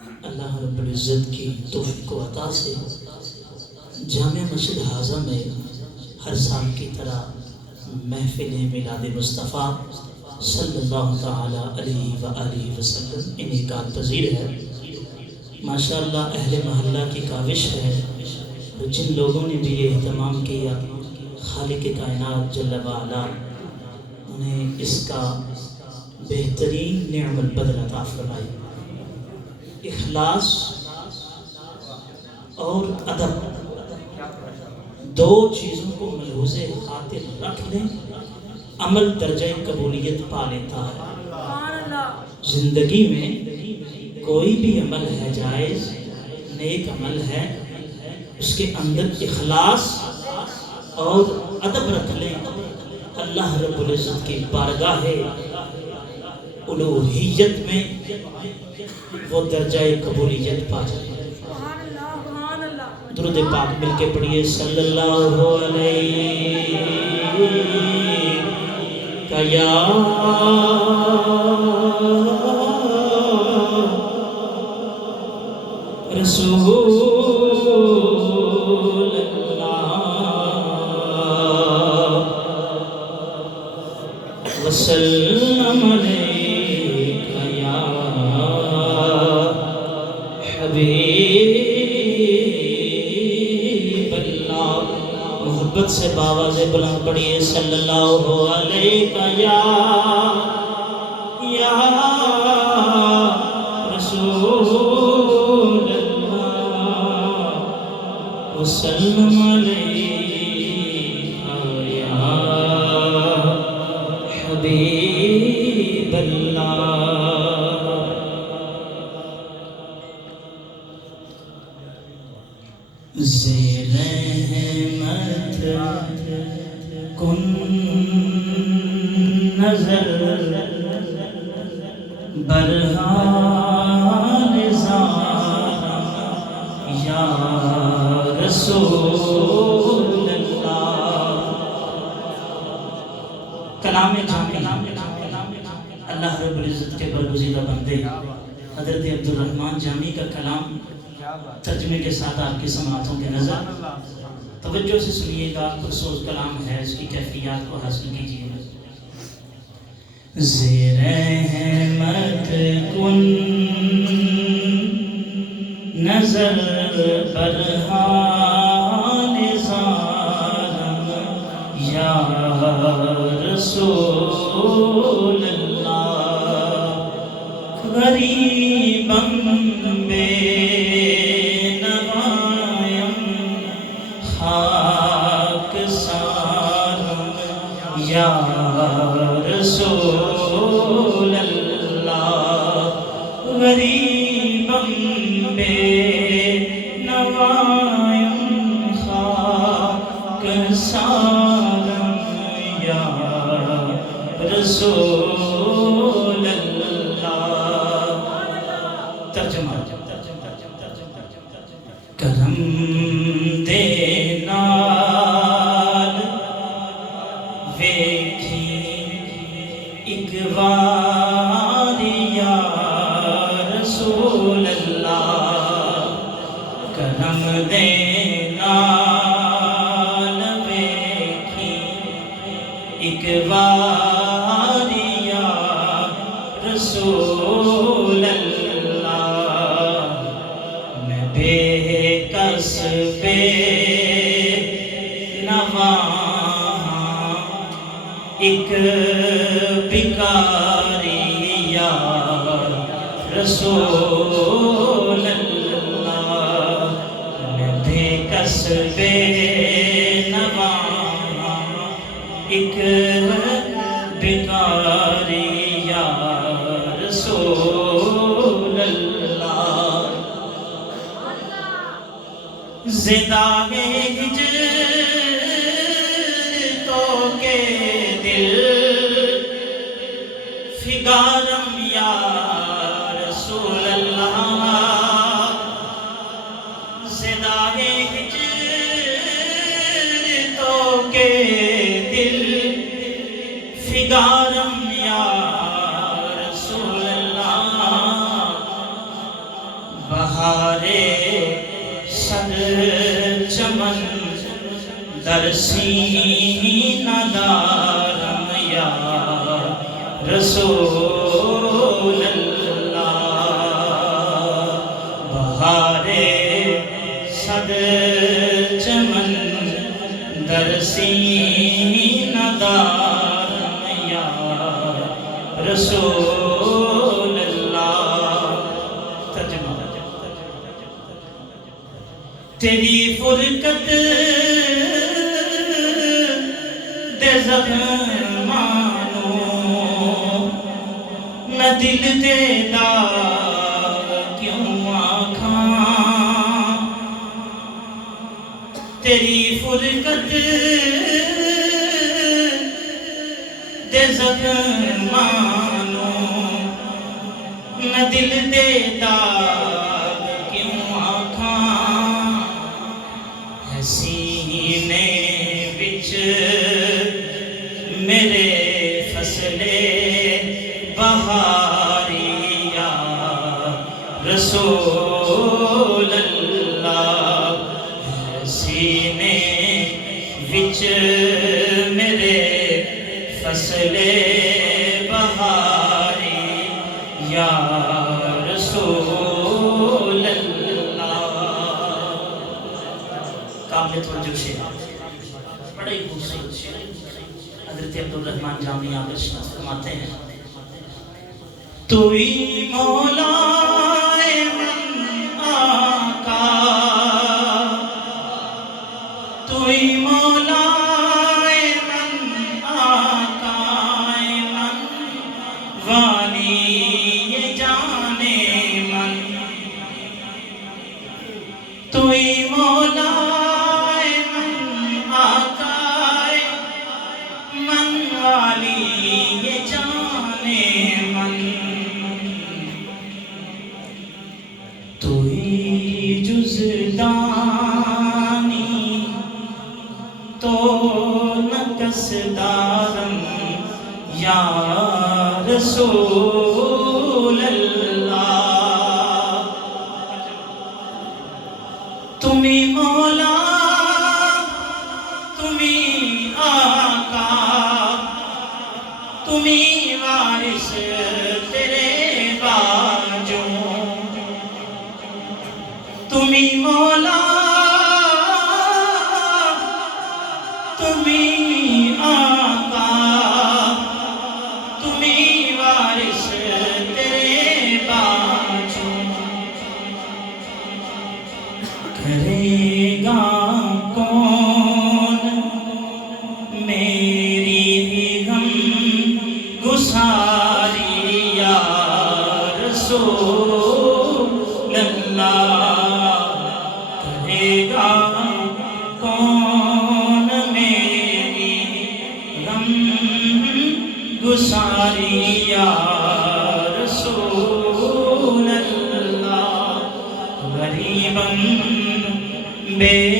اللہ رب العزت کی توفیق و عطا سے جامع مسجد حاضہ میں ہر سال کی طرح محفل میلاد مصطفیٰ صلی اللہ تعالیٰ علیہ وآلہ وسلم انعقاد پذیر ہے۔ ماشاءاللہ اہل محلہ کی کاوش ہے، جن لوگوں نے بھی یہ اہتمام کیا خالق کائنات جل وعلا انہیں اس کا بہترین نعم البدل عطا فرمائی۔ اخلاص اور ادب دو چیزوں کو ملحوظ خاطر رکھ لیں، عمل درجہ قبولیت پا لیتا ہے۔ زندگی میں کوئی بھی عمل ہے جائز، نیک عمل ہے، اس کے اندر اخلاص اور ادب رکھ لیں، اللہ رب العزت کی بارگاہ الوہیت میں وہ درجہ قبولیت پا جائے۔ درود پاک مل کے پڑھیے صلی اللہ علیہ یا رسول وسلم علیک یا حبیب اللہ۔ محبت سے باواز بلند پڑھیے صلی اللہ علیہ یا رسول اللہ وسلم علیہ حبیب اللہ۔ زیر رحمت کن نظر برحال زارم یا رسول اللہ۔ کلام جامع اللہ رب العزت کے برگزیدہ بندے حضرت عبدالرحمن جامی کا کلام ترجمے کے ساتھ آپ کی سماعتوں کے نظر توجہ سے سنیے گا، پرسوز کلام ہے، اس کی کیفیات کو حاصل کیجیے۔ زیر رحمت کن نظر برحال زارم یا رسول اللہ، غریبم بے نوایم خاک سارم یا رسول اللہ، غریبم بے نوایم خاک سارم یا رسول اللہ۔ ترجمہ کرم دے نال ویکھی ایک وار یا رسول اللہ، کرم دے نال ویکھی ایک وار یا رسول اللہ، میں بے کس بے نواں ایک بھکاری یا رسول اللہ، میں بے کس بے نواں ایک بھکاری یا رسول اللہ۔ زداغ ہجر تو کے دل فگارم یا رسول اللہ، زداغ ہجر تو کے دل فگارم یا رسول اللہ، در سینہ دارم یا رسول اللہ بہار صد چمن در سینہ دارم یا رسول اللہ ترجمہ تیری فرقت دے زخمانو نہ دل دے دا کیوں آکھاں تیری فرقت دے زخمانو نہ دل دے دا کیوں آکھاں سینے وچ میرے فصلے بہاری یا رسول اللہ سینے وچ میرے فصلے بہاری یا رسول اللہ قابل توجہ شعر بڑے ہی خوبصورت شعر حضرت عبدالرحمن جامی عابد شناس فرماتے ہیں توئی مولا من آقا توئی مولا من آقا من والی جانے من توئی مولا یہ جانے من تو ہی جزدانی تو نکس دارم یا رسول اللہ تمہیں مولا تمہیں آقا تمہیں وارث تیرے باجوں تمہیں مولا تمہیں آقا تمہیں وارث تیرے باجوں کرے گا کون میری غم گساری یا رسول اللہ کرے گا کون میری غم گساری یا رسول اللہ غریباً بے